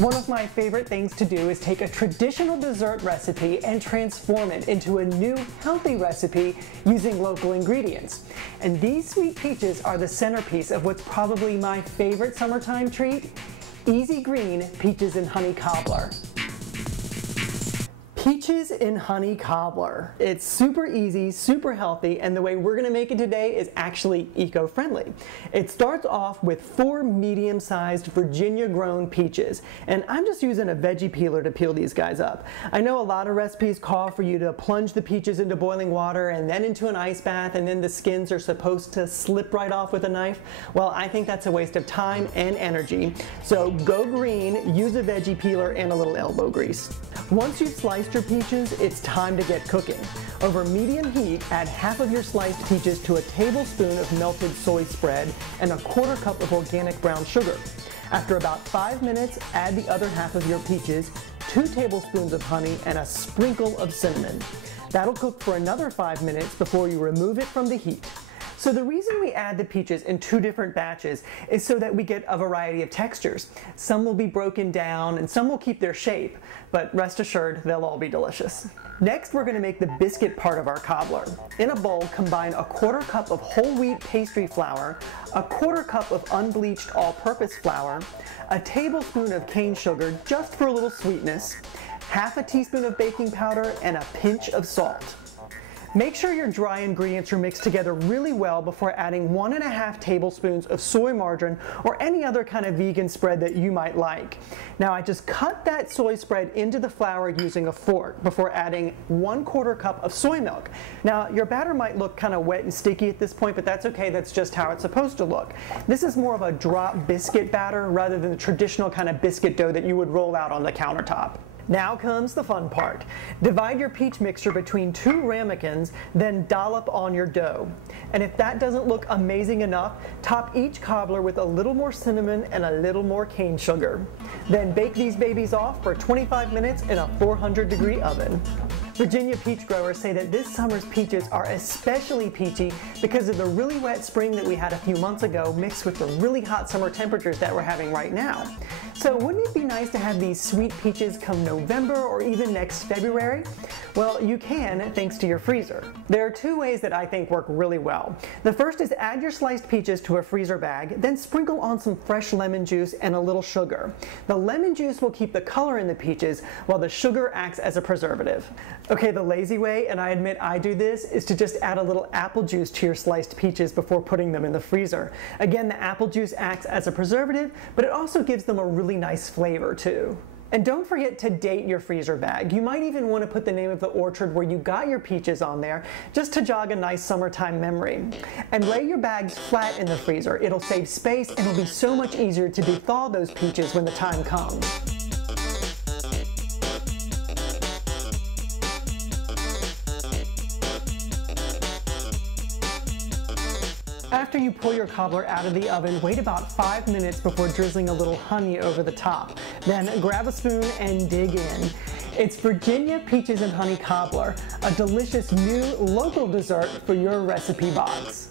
One of my favorite things to do is take a traditional dessert recipe and transform it into a new healthy recipe using local ingredients. And these sweet peaches are the centerpiece of what's probably my favorite summertime treat, easy green peaches and honey cobbler. Peaches and honey cobbler. It's super easy, super healthy, and the way we're gonna make it today is actually eco-friendly. It starts off with 4 medium-sized Virginia-grown peaches, and I'm just using a veggie peeler to peel these guys up. I know a lot of recipes call for you to plunge the peaches into boiling water and then into an ice bath, and then the skins are supposed to slip right off with a knife. Well, I think that's a waste of time and energy. So go green, use a veggie peeler, and a little elbow grease. Once you've sliced your peaches, it's time to get cooking. Over medium heat, add half of your sliced peaches to a tablespoon of melted soy spread and a 1/4 cup of organic brown sugar. After about 5 minutes, add the other half of your peaches, 2 tablespoons of honey, and a sprinkle of cinnamon. That'll cook for another 5 minutes before you remove it from the heat. So the reason we add the peaches in 2 different batches is so that we get a variety of textures. Some will be broken down and some will keep their shape, but rest assured they'll all be delicious. Next, we're going to make the biscuit part of our cobbler. In a bowl, combine a 1/4 cup of whole wheat pastry flour, a 1/4 cup of unbleached all-purpose flour, a tablespoon of cane sugar just for a little sweetness, half a teaspoon of baking powder, and a pinch of salt. Make sure your dry ingredients are mixed together really well before adding 1½ tablespoons of soy margarine or any other kind of vegan spread that you might like. Now I just cut that soy spread into the flour using a fork before adding 1/4 cup of soy milk. Now your batter might look kind of wet and sticky at this point, but that's okay, that's just how it's supposed to look. This is more of a drop biscuit batter rather than the traditional kind of biscuit dough that you would roll out on the countertop. Now comes the fun part. Divide your peach mixture between 2 ramekins, then dollop on your dough. And if that doesn't look amazing enough, top each cobbler with a little more cinnamon and a little more cane sugar. Then bake these babies off for 25 minutes in a 400-degree oven. Virginia peach growers say that this summer's peaches are especially peachy because of the really wet spring that we had a few months ago mixed with the really hot summer temperatures that we're having right now. So wouldn't it be nice to have these sweet peaches come November or even next February? Well, you can thanks to your freezer. There are 2 ways that I think work really well. The first is add your sliced peaches to a freezer bag, then sprinkle on some fresh lemon juice and a little sugar. The lemon juice will keep the color in the peaches while the sugar acts as a preservative. Okay, the lazy way, and I admit I do this, is to just add a little apple juice to your sliced peaches before putting them in the freezer. Again, the apple juice acts as a preservative, but it also gives them a really nice flavor too. And don't forget to date your freezer bag. You might even want to put the name of the orchard where you got your peaches on there, just to jog a nice summertime memory. And lay your bags flat in the freezer. It'll save space and it'll be so much easier to thaw those peaches when the time comes. After you pull your cobbler out of the oven, wait about 5 minutes before drizzling a little honey over the top. Then grab a spoon and dig in. It's Virginia Peaches and Honey Cobbler, a delicious new local dessert for your recipe box.